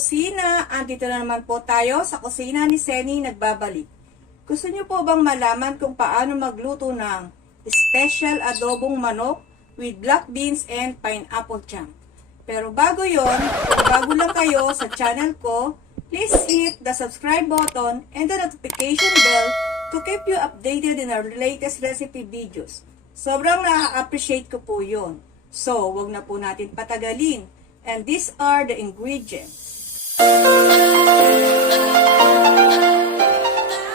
kusina. Andito na naman po tayo sa kusina ni Zeny nagbabalik. Gusto niyo po bang malaman kung paano magluto ng special adobong manok with black beans and pineapple jam? Pero bago yon, kung bago lang kayo sa channel ko, please hit the subscribe button and the notification bell to keep you updated in our latest recipe videos. Sobrang na-appreciate ko po yon. So, wag na po natin patagalin. And these are the ingredients.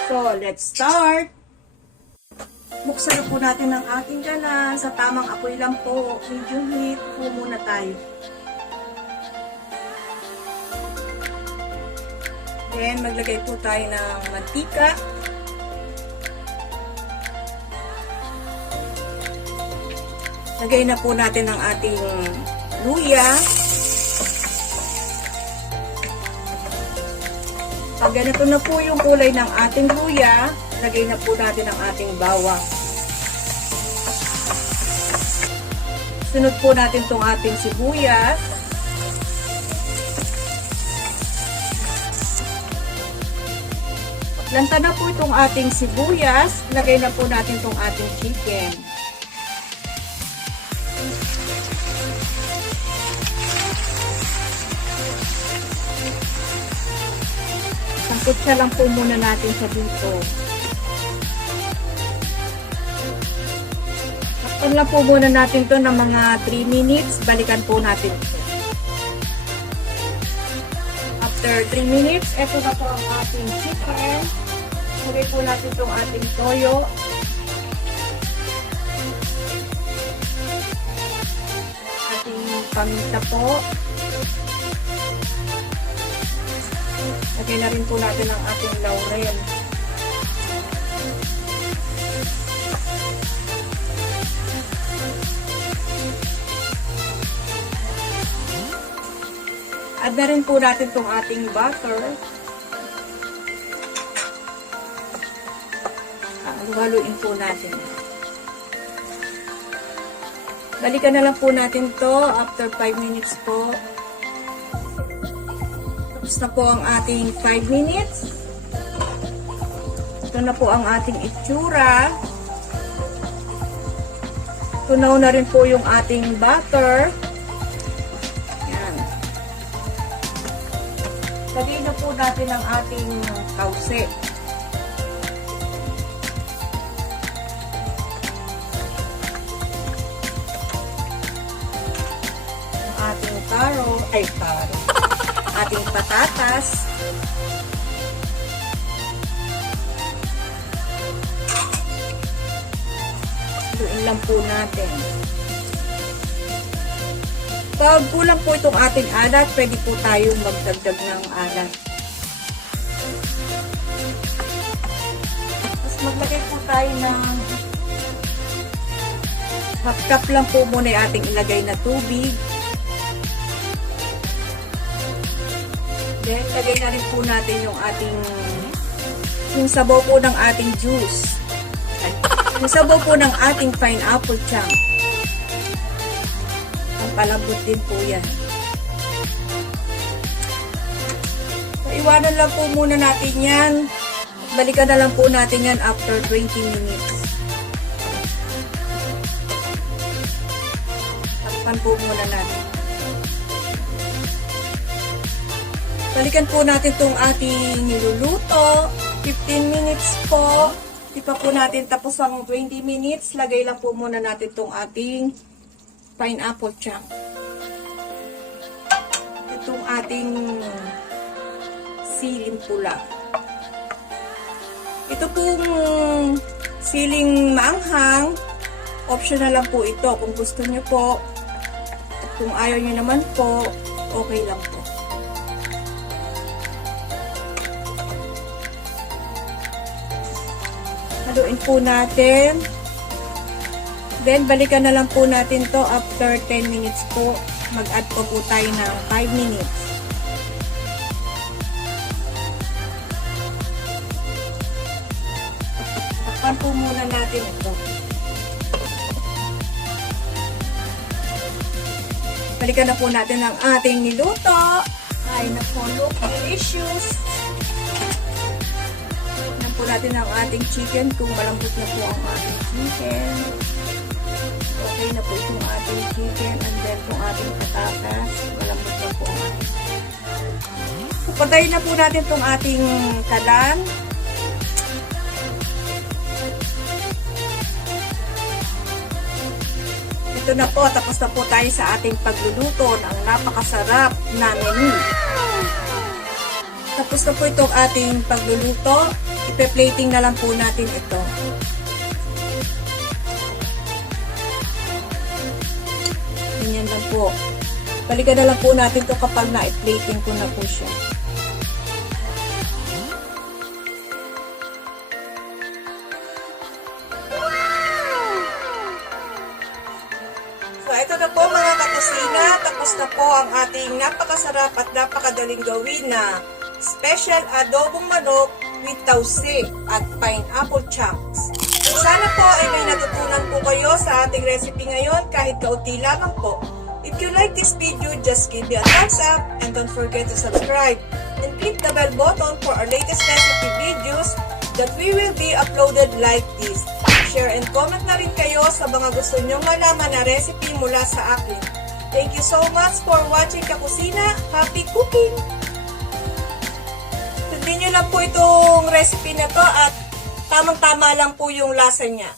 So, let's start. Buksan na po natin ang ating galan. Sa tamang apoy lang po. Medium heat po muna tayo. Then, maglagay po tayo ng mantika. Lagay na po natin ang ating luya. Pag ganito na po yung kulay ng ating luya, lagay na po natin ang ating bawang. Sunod po natin itong ating sibuyas. Lanta na po itong ating sibuyas, lagay na po natin itong ating chicken. Sangkutsa lang po muna natin sa dito. Takpan lang po muna natin to ng mga 3 minutes. Balikan po natin ito. After 3 minutes, ito na po ang ating chicken. Lagay po natin itong ating toyo. Ating paminta po. Lagay na rin po natin ang ating laurel. Add na rin po natin itong ating butter. Haluin po natin. Balikan na lang po natin to after 5 minutes po. Tapos na po ang ating 5 minutes. Ito na po ang ating itsura. Tunaw na rin po yung ating butter. Yan. Lagay na po natin ang ating kawse. Ating ating patatas. Haluin lang po natin. Pag kulang po itong ating alat, pwede po tayong magdagdag ng alat. Tapos maglagay po tayo ng half cup lang po muna yung ating ilagay na tubig. Then, lagay na rin po natin yung sabaw po ng ating juice. Yung sabaw po ng ating pineapple chunk. Ang palambot din po yan. So, iwanan lang po muna natin yan. Balikan na lang po natin yan after 20 minutes. Takpan po muna natin. Balikan po natin itong ating niluluto. 15 minutes po. Di pa po natin tapos ang 20 minutes. Lagay lang po muna natin itong ating pineapple chunk. Itong ating siling pula. Ito pong siling maanghang. Optional lang po ito. Kung gusto nyo po. Kung ayaw nyo naman po, okay lang po. Haluin po natin. Then, balikan na lang po natin to after 10 minutes po. Mag-add po tayo ng 5 minutes. Takpan po muna natin ito. Balikan na po natin ang ating niluto. Ay nako, look delicious. Tignan po natin ang ating chicken kung malambot na po ang ating chicken. Okay na po itong ating chicken and then itong ating patatas. Malambot na po ang ating. Patayin na po natin itong ating kalan. Ito na po, tapos na po tayo sa ating pagluluto ng napakasarap na menu. Tapos na po itong ating pagluluto. Ipe-plating na lang po natin ito. Ganyan lang po. Balikan na lang po natin ito kapag na-plating ko na po siya. So, ito na po mga kakusina. Tapos na po ang ating napakasarap at napakadaling gawin na special adobong manok with tausi at pineapple chunks. Sana po ay may natutunan po kayo sa ating recipe ngayon kahit kaunti lamang po. If you like this video, just give me a thumbs up and don't forget to subscribe and click the bell button for our latest recipe videos that we will be uploaded like this. Share and comment na rin kayo sa mga gusto nyong malaman na recipe mula sa akin. Thank you so much for watching Kusina. Happy cooking! Sundin nyo lang po itong recipe na to at tamang-tama lang po yung lasa niya.